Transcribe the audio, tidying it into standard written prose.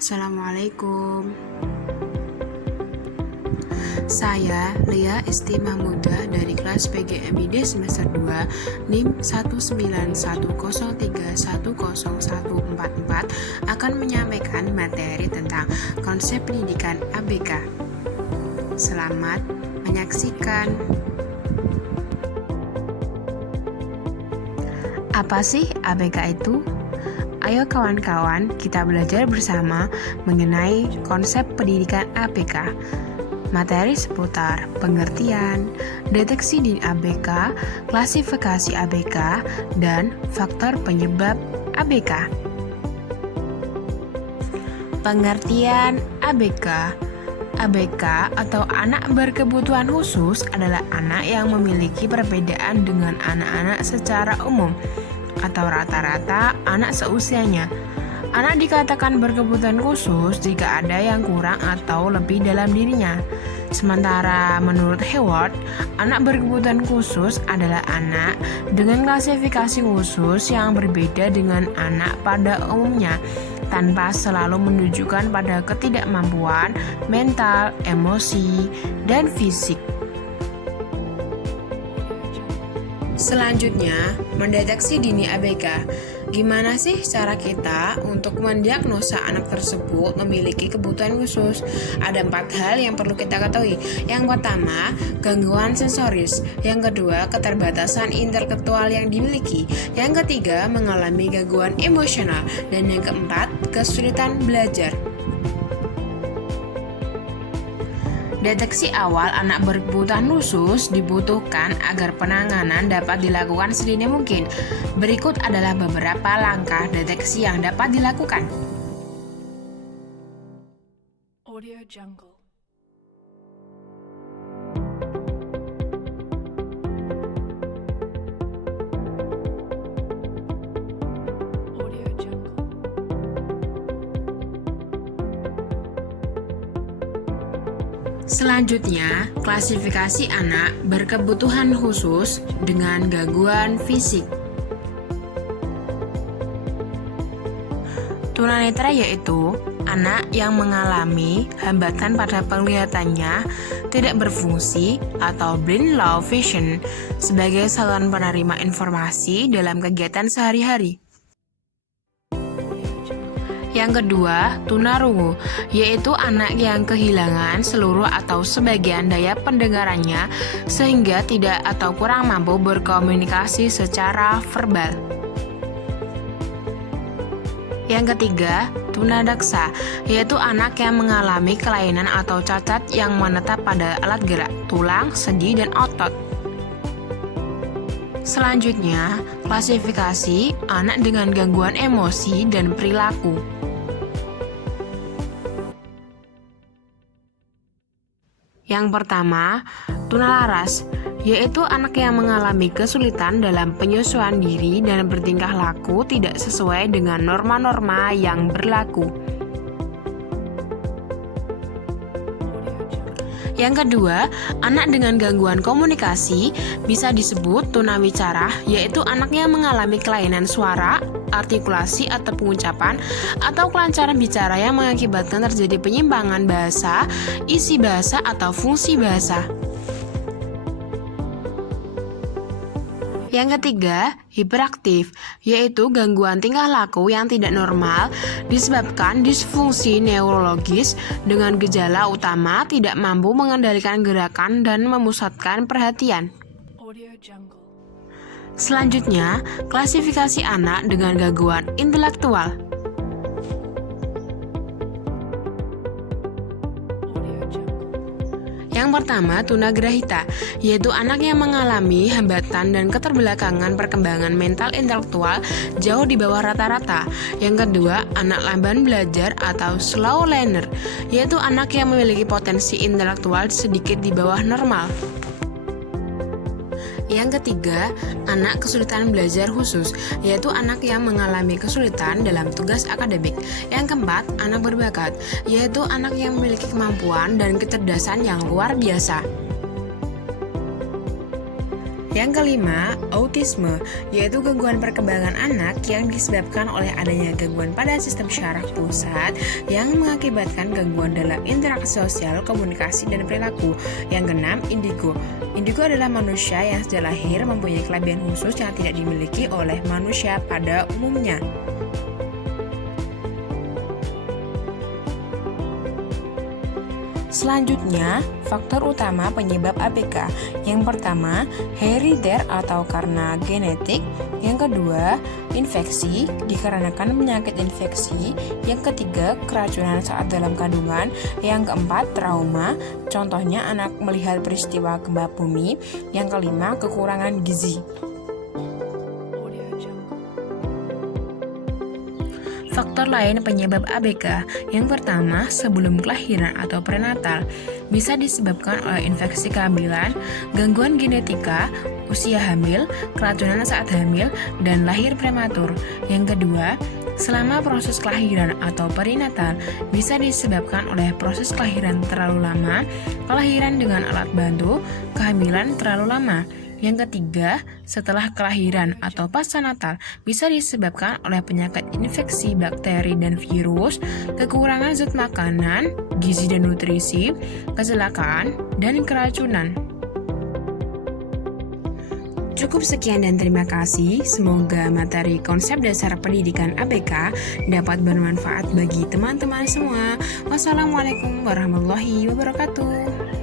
Assalamualaikum. Saya Lia Isti Mahmudah dari kelas PGMID semester 2 NIM 19103101444 akan menyampaikan materi tentang konsep pendidikan ABK. Selamat menyaksikan. Apa sih ABK itu? Ayo kawan-kawan, kita belajar bersama mengenai konsep pendidikan ABK. Materi seputar pengertian, deteksi dini ABK, klasifikasi ABK, dan faktor penyebab ABK. Pengertian ABK. ABK atau anak berkebutuhan khusus adalah anak yang memiliki perbedaan dengan anak-anak secara umum atau rata-rata anak seusianya. Anak dikatakan berkebutuhan khusus jika ada yang kurang atau lebih dalam dirinya. Sementara menurut Howard, anak berkebutuhan khusus adalah anak dengan klasifikasi khusus yang berbeda dengan anak pada umumnya, tanpa selalu menunjukkan pada ketidakmampuan mental, emosi, dan fisik. Selanjutnya, mendeteksi dini ABK. Gimana sih cara kita untuk mendiagnosa anak tersebut memiliki kebutuhan khusus? Ada 4 hal yang perlu kita ketahui. Yang pertama, gangguan sensoris. Yang kedua, keterbatasan intelektual yang dimiliki. Yang ketiga, mengalami gangguan emosional. Dan yang keempat, kesulitan belajar. Deteksi awal anak berkebutuhan khusus dibutuhkan agar penanganan dapat dilakukan sedini mungkin. Berikut adalah beberapa langkah deteksi yang dapat dilakukan. Audio Jungle. Audio Jungle. Selanjutnya, klasifikasi anak berkebutuhan khusus dengan gangguan fisik. Tunanetra yaitu anak yang mengalami hambatan pada penglihatannya, tidak berfungsi atau blind low vision sebagai saluran penerima informasi dalam kegiatan sehari-hari. Yang kedua, tunarungu, yaitu anak yang kehilangan seluruh atau sebagian daya pendengarannya sehingga tidak atau kurang mampu berkomunikasi secara verbal. Yang ketiga, tunadaksa, yaitu anak yang mengalami kelainan atau cacat yang menetap pada alat gerak, tulang, sendi, dan otot. Selanjutnya, klasifikasi anak dengan gangguan emosi dan perilaku. Yang pertama, tunalaras, yaitu anak yang mengalami kesulitan dalam penyesuaian diri dan bertingkah laku tidak sesuai dengan norma-norma yang berlaku. Yang kedua, anak dengan gangguan komunikasi bisa disebut tunawicara, yaitu anak yang mengalami kelainan suara, artikulasi atau pengucapan, atau kelancaran bicara yang mengakibatkan terjadi penyimpangan bahasa, isi bahasa, atau fungsi bahasa. Yang ketiga, hiperaktif, yaitu gangguan tingkah laku yang tidak normal disebabkan disfungsi neurologis dengan gejala utama tidak mampu mengendalikan gerakan dan memusatkan perhatian. Audio Jungle. Selanjutnya, klasifikasi anak dengan gangguan intelektual. Yang pertama, tunagrahita, yaitu anak yang mengalami hambatan dan keterbelakangan perkembangan mental intelektual jauh di bawah rata-rata. Yang kedua, anak lamban belajar atau slow learner, yaitu anak yang memiliki potensi intelektual sedikit di bawah normal. Yang ketiga, anak kesulitan belajar khusus, yaitu anak yang mengalami kesulitan dalam tugas akademik. Yang keempat, anak berbakat, yaitu anak yang memiliki kemampuan dan kecerdasan yang luar biasa. Yang kelima, autisme, yaitu gangguan perkembangan anak yang disebabkan oleh adanya gangguan pada sistem syaraf pusat yang mengakibatkan gangguan dalam interaksi sosial, komunikasi, dan perilaku. Yang keenam, indigo. Indigo adalah manusia yang sejak lahir mempunyai kelebihan khusus yang tidak dimiliki oleh manusia pada umumnya. Selanjutnya, faktor utama penyebab ABK. Yang pertama, heriter atau karena genetik. Yang kedua, infeksi dikarenakan penyakit infeksi. Yang ketiga, keracunan saat dalam kandungan. Yang keempat, trauma. Contohnya anak melihat peristiwa gempa bumi. Yang kelima, kekurangan gizi. Audio Jungle. Faktor lain penyebab ABK. Yang pertama, sebelum kelahiran atau prenatal, bisa disebabkan oleh infeksi kehamilan, gangguan genetika, usia hamil, keracunan saat hamil, dan lahir prematur. Yang kedua, selama proses kelahiran atau perinatal, bisa disebabkan oleh proses kelahiran terlalu lama, kelahiran dengan alat bantu, kehamilan terlalu lama. Yang ketiga, setelah kelahiran atau pasca natal bisa disebabkan oleh penyakit infeksi bakteri dan virus, kekurangan zat makanan, gizi dan nutrisi, kecelakaan, dan keracunan. Cukup sekian dan terima kasih. Semoga materi konsep dasar pendidikan ABK dapat bermanfaat bagi teman-teman semua. Wassalamualaikum warahmatullahi wabarakatuh.